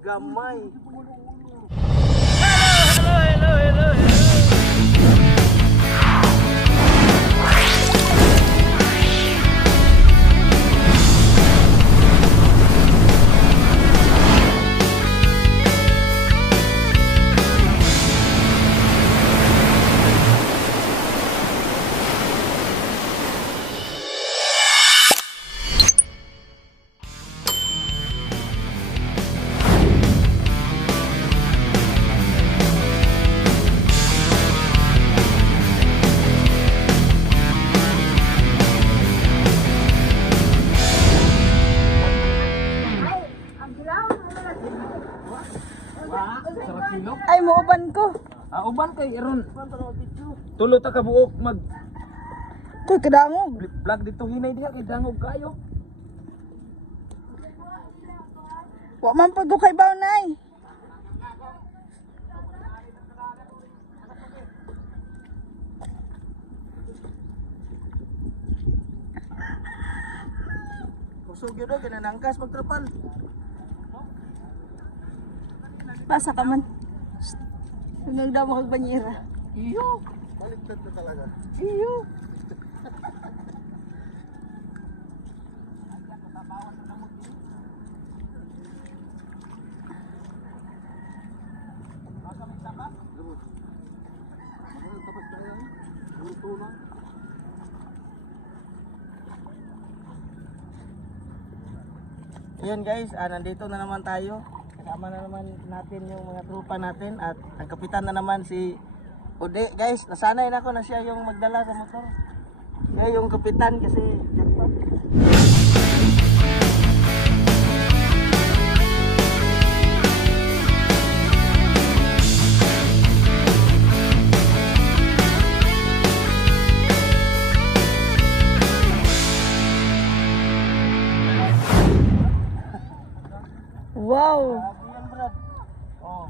Gamay. Ay, muuban ko. Uban kay iron. Tulo ta ka buok mag Ito, kadangog. vlog dito hinay diha kay dangog kayo. Wa man po kay baw nay. Kusog gyud og kinanangkas magtrapal. Pasa ka man. Hanggang daw mo kag banyera. Iyo. Baliktad na talaga. Iyo. Ayun guys, nandito na naman tayo. Kasama na naman natin yung mga trupa natin at ang kapitan na naman si Ode. Guys, nasanay na ako na siya yung magdala sa motor. Kaya yung kapitan kasi jackpot. Wow. Yan brad. Oh.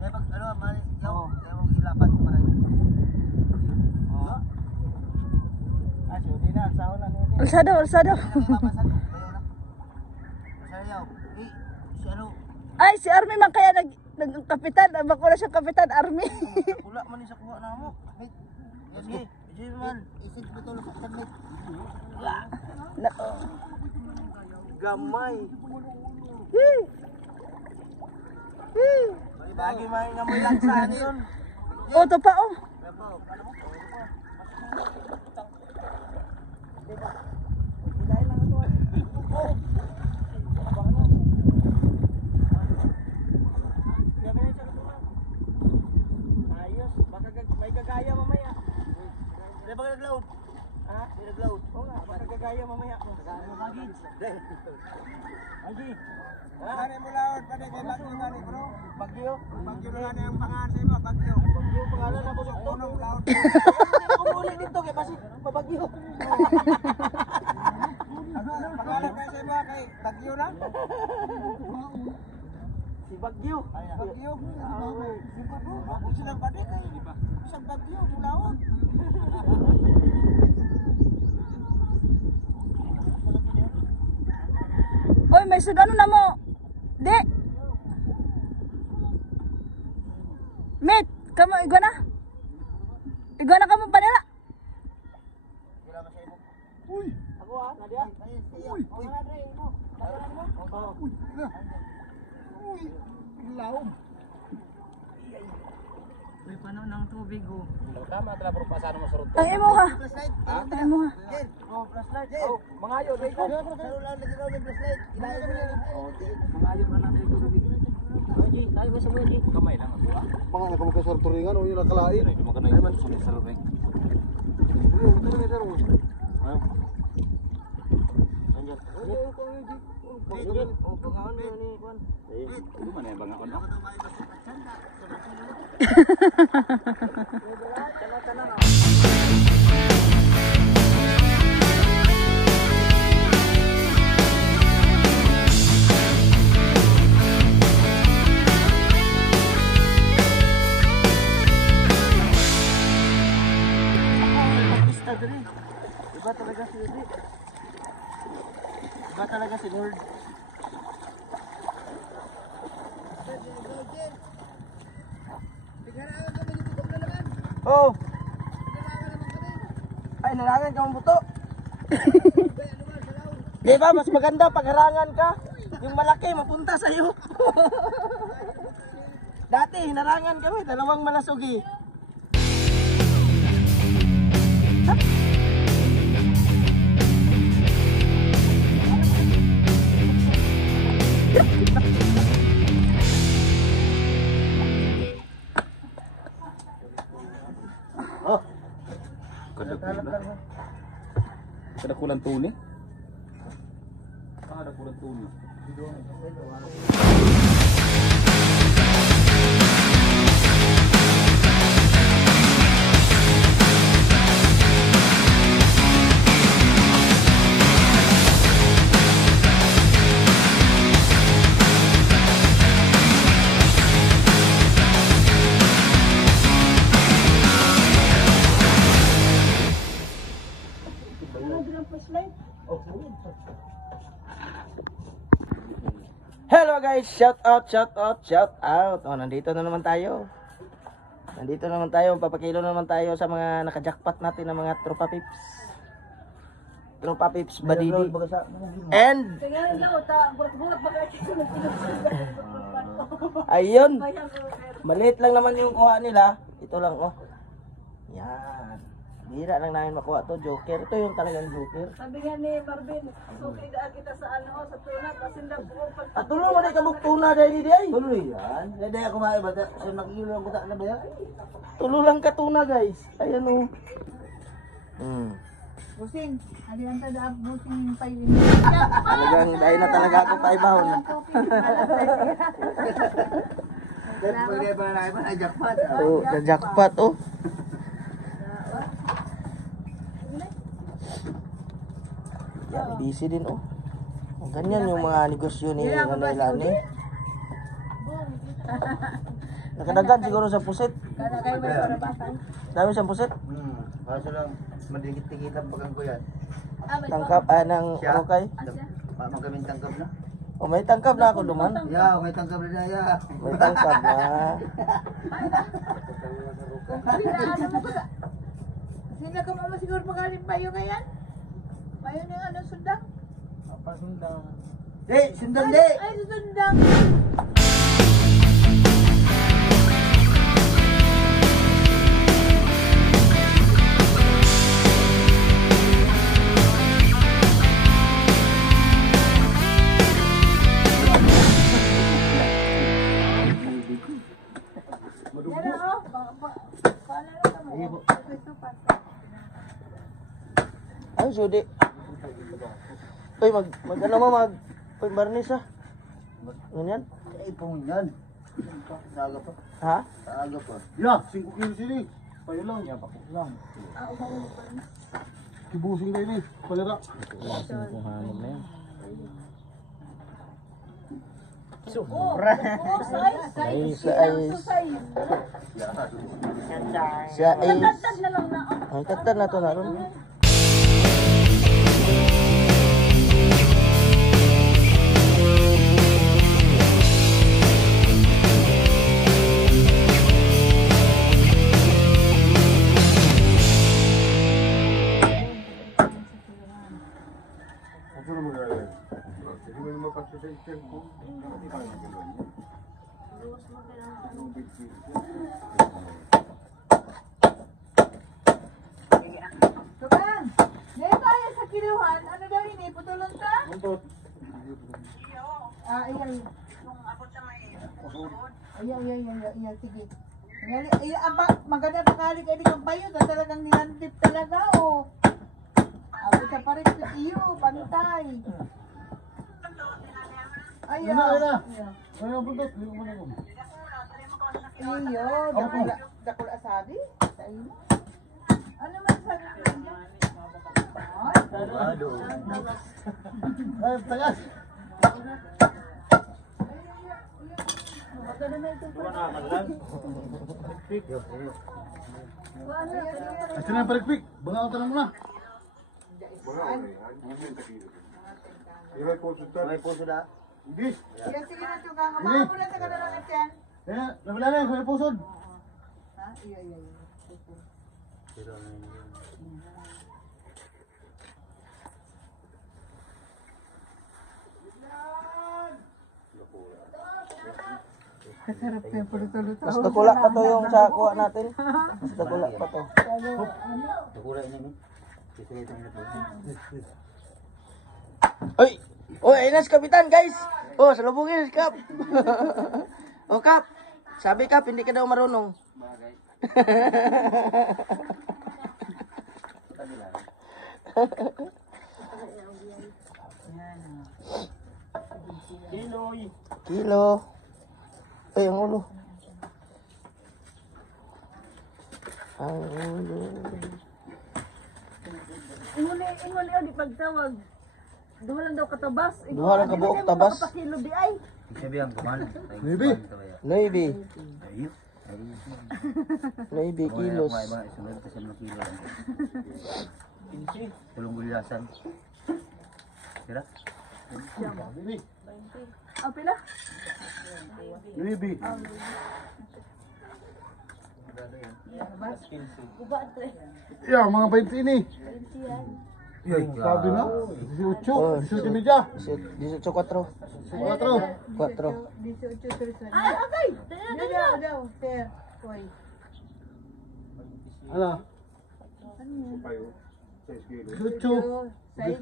Kaya pag ano, mali, kaya mo ilapat para. Oh. So di na sahon na niya. Alsado, alsado. Sayaw. Si ano? Ay, si Army man kaya nagkapitan. Bako na siya kapitan, Army. Wala man ni sa kuha na mo. Sige, sige man. Isig mo tolo sa kanit. Gamay. Bagi may nga mo lang sa anin. O, ito pa oh. Ayos, baka may gagaya mamaya. Hindi ba nag-load? Ha? Hindi nag-load? Oo nga, baka gagaya mamaya. Agi. Ano mo load? Pwede kay Bagyo nga ni bro? Bagyo? Bagyo na nga ang pangalan mo, Bagyo. Bagyo, pangalan na po sa unong loud. Kumulit dito kay Basig, Bagyo. Pangalan kayo sa iba kay Bagyo na? Si Bagyo. Bagyo. Ako silang pwede kay isang Bagyo, mulawag. Oy, may sudano na mo. Di. Mate, kamo igona? Igona kamo panela. Uy. Ako Nadia. Uy. Uy. Uy. Laom. May pano ng tubig oh. Tama tala pero pasano mo sarot. Ang imo ha. Ang imo ha. Oh, flashlight. Oh, mangayo dito. Celular lagi daw ng flashlight. Mangayo na lang dito gabi. Lagi, tayo ba sa mga dito? Kamay lang ako. Mga na kamukha sa turingan o yung nakalain. Ay, maka na naman sa sarot eh. Ito na ito. Ayun. Andiyan. Oh, pangaon na ni Kwan. Ito man yung bangaon no? Iba talaga si Lord. Oh. Ay, nalangan ka mong buto. Di ba, mas maganda pag harangan ka. Yung malaki, mapunta sa'yo. Dati, hinarangan kami, 2 malasugi. Oh. Kada kulang tuni. Kada kulang tuni. Hello guys, shout out. Oh, nandito na naman tayo. Papakilo na naman tayo sa mga naka-jackpot natin ng mga tropa pips. Tropa pips badidi. And ayun. Maliit lang naman yung kuha nila. Ito lang oh. Yan. Bira lang namin makuha to, joker. Ito yung talagang joker. Sabi nga ni Marvin, suki daan kita sa sa tuna, kasi pag At tuloy mo na kabugtuna dahil di ay. Tuloy yan. Dahil ako maibata. So nakikilo lang ko na ba yan? Tulo lang katuna guys. Ayan oh. Busing, alihan ta daap busing pa yun. Talagang dahil na talaga ako pa ibahon. Pagkaya pa na namin ay jackpot. Oh, sa jackpot oh. Yan, busy din oh. Ganyan yung mga negosyo ni Nanay. Nakadagan siguro sa puset. Kada kayo may sarabatan. Dami sa puset. Kaso lang, madikit-tikit ang pagkang ko yan. Tangkap ng rokay. Magaming tangkap na. Oh, may tangkap na ako duman. Ya, may tangkap na ya. May tangkap na. Sino ka mo siguro magaling payo kayan? Payo ng ano sundang? Sundan di! Ay, sundang! Ay, sudi. Uy, ano mo, barnis ah. Ganyan? Ay, pungan. Saga pa. Ha? Saga pa. Ya, 5 kilo sini. Payo lang ya, pakot lang. Kibusing kayo ni, palira. Kuhanin na yan. Size. Ang tatad na to na ron. Tukan! Dahil tayo sa kiluhan, ano daw ini? Putulong ka? Ayan. Ayan, sige. Maganda pa kali kayo ng bayo, talagang nilandip talaga, oh. Abot sa parin sa iyo, pantay. Ayan. Ano buntot? Iyo, dakul asabi. Sa iyo. Ano man sabi ko niya? Ay, tagas. Ito na yung parikpik. Bangaw ka na muna. May puso na. Bis. Iya, sige na tugang. Mahabol na sa kanila na yan. Eh, nabila na yung pusod. Ha? Iya, iya, iya. Kasarap yung pulutulo. Mas nakula pa to yung sa kuha natin. Mas nakula pa to. Oy! Oy, ayun na si Kapitan, guys! Oh, salubungin si Kap! Oh, Kap! Sabi Kap, hindi ka daw marunong. Kilo. Ay, ang ulo. Ang ulo. Ingon di pagtawag. Duha lang daw katabas. Duha lang kabuok tabas. Pakilo di ay. Maybe. Maybe. Maybe kilos. Pulong gulasan. Kira? Maybe. Ang pila? Maybe. Gubaad to eh. Yeah, mga 20 ini. Yoy, Sabi na. 18. 18 media. 18, 4. 4. 4. 18. Ay, atay! Daw, daw, sir. Koy. Ano? 18. Size.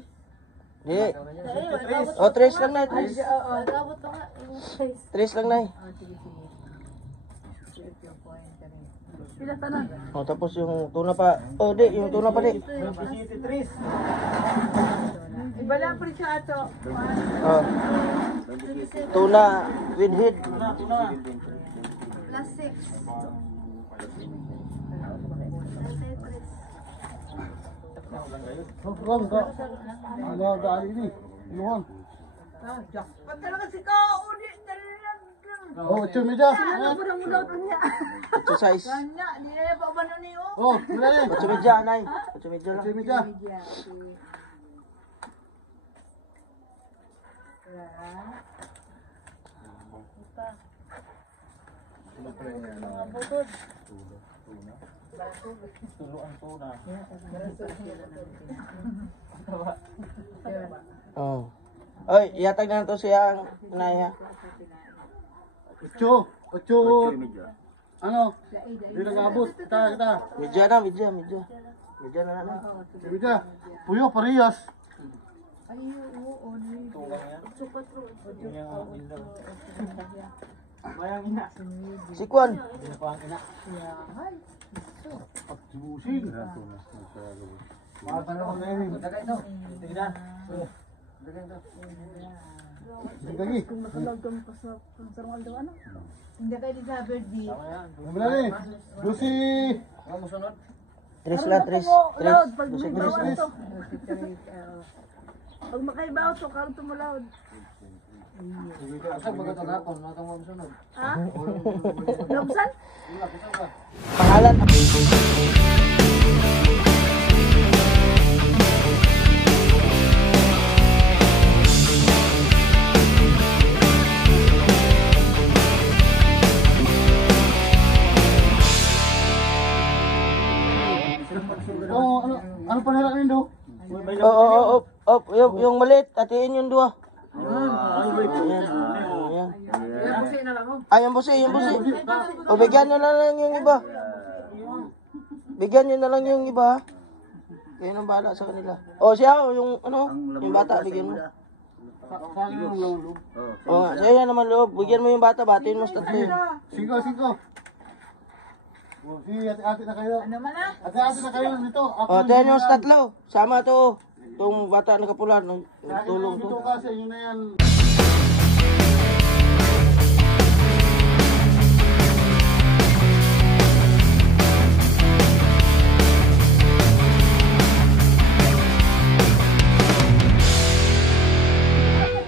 Di. Oh, 3 lang na. 3. Oo. 3 lang na. Pila tanan. Oh, tapos yung tuna pa. Oh, di, yung tuna pa di. Iba lang po siya ato. Oh. Tuna with head. Plus 6. Ron ka. Ano dali ini? Inuhan. Jackpot talaga si Kao. Di talagang. Oh, 18 media. Ano po nang mulot niya? Exercise. Kanya, di na yan pa ba nun niyo? Oh, wala ni. 8 medya, nay. 8 medya lang. 18 media. Oh. Oy, iyatag na to siya nay ha. 8. 8. Ano? Di nag-abot. Kita. Medya na, medya. Medya na na. 18 media. Puyo, parehas. Ay, oo, Si Kwan. Busing. Mata na mga ini. Lagi. Kung nakalog kang sarungan daw ano? Hindi kayo di sa birthday. Wala ni. Lucy. 3 lang, 3. Loud, pag 3. may bawal to. Pag makaibaw to, karon to mo loud. Ha? Lobsan? Pangalan. Oh, ano panira nindo? Yung maliit, atiin yung dua. Ayan. Yung busi. O, bigyan nyo na lang yung iba. Bigyan nyo na lang yung iba. Kayo nang bahala sa kanila. O, siya, yung yung bata, bigyan mo. O, siya naman loob. Bigyan mo yung bata, batiin mo sa tatlo yun. 5. Si ate na kayo. Ano man ah? Ate na kayo nito. O, tayo nyo sa tatlo. Sama to. Itong bata na kapula, tulong Ito to. kasi yun na yan.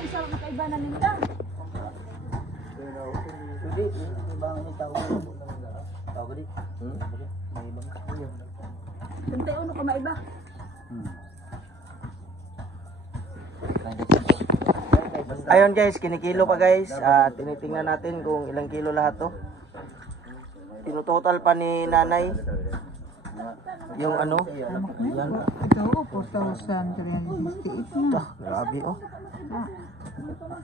Isa lang nakaiba na ninda. Kantay uno ka maiba. Ayun guys, kinikilo pa guys. Tinitingnan natin kung ilang kilo lahat to. Tinutotal pa ni nanay yung ano. Yan. Ito, 4,368 na. Grabe oh. Ito na.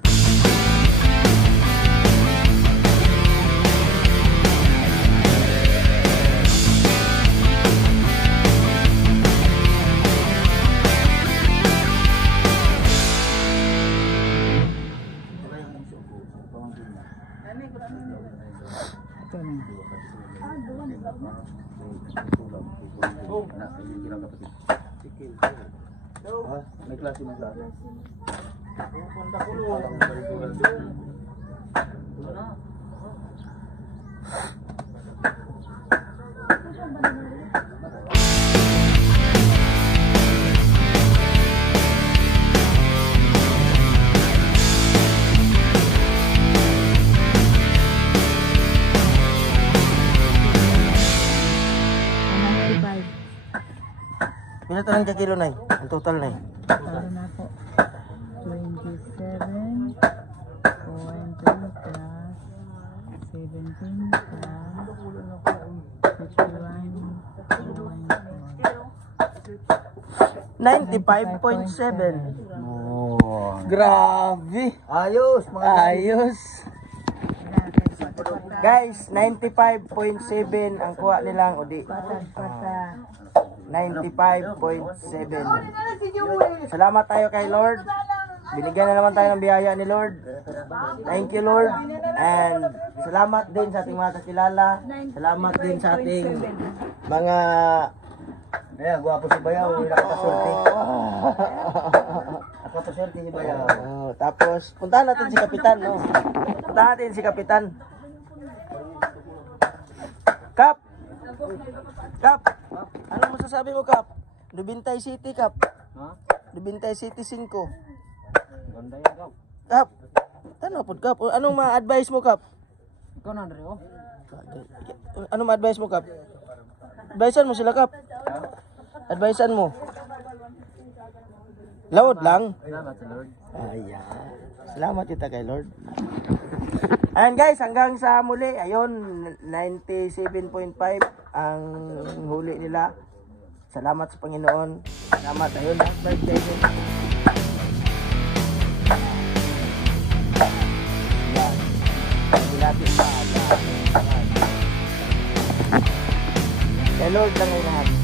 May klase mo klase. Pila talang ka kilo nay? Ang total nay. Talo na po. 27.2 plus 17 plus 95.7. Oh. Grabe. Ayos, mga Ayos. Guys, 95.7 ang kuha nilang udi. 95.7. Salamat tayo kay Lord. Binigyan na naman tayo ng biyaya ni Lord. Thank you Lord. And salamat din sa ating mga kakilala. Salamat din sa ating mga Ayan, guwapo si Bayaw. Nakapaswerte. Nakapaswerte si Bayaw. tapos puntahan natin si Kapitan, no. Puntahan natin si Kapitan. Kap. Kap. Ano masasabi mo, Kap? Dubintay City, Kap. Ha? Dubintay City 5. Ganda yan, Kap. Kap. Ano po, Kap? Anong ma-advise mo, Kap? Ikaw na, Andre, oh. Anong ma-advise mo, Kap? Advisean mo sila, Kap. Advisean mo. Lawod lang. Salamat sa Lord. Ayan. Salamat kita kay Lord. Ayan guys, hanggang sa muli. Ayun, 97.5 ang huli nila. Salamat sa Panginoon. Salamat. Ayun, happy birthday mo. Ayan. Hindi natin pa. Kay Lord lang ay lahat.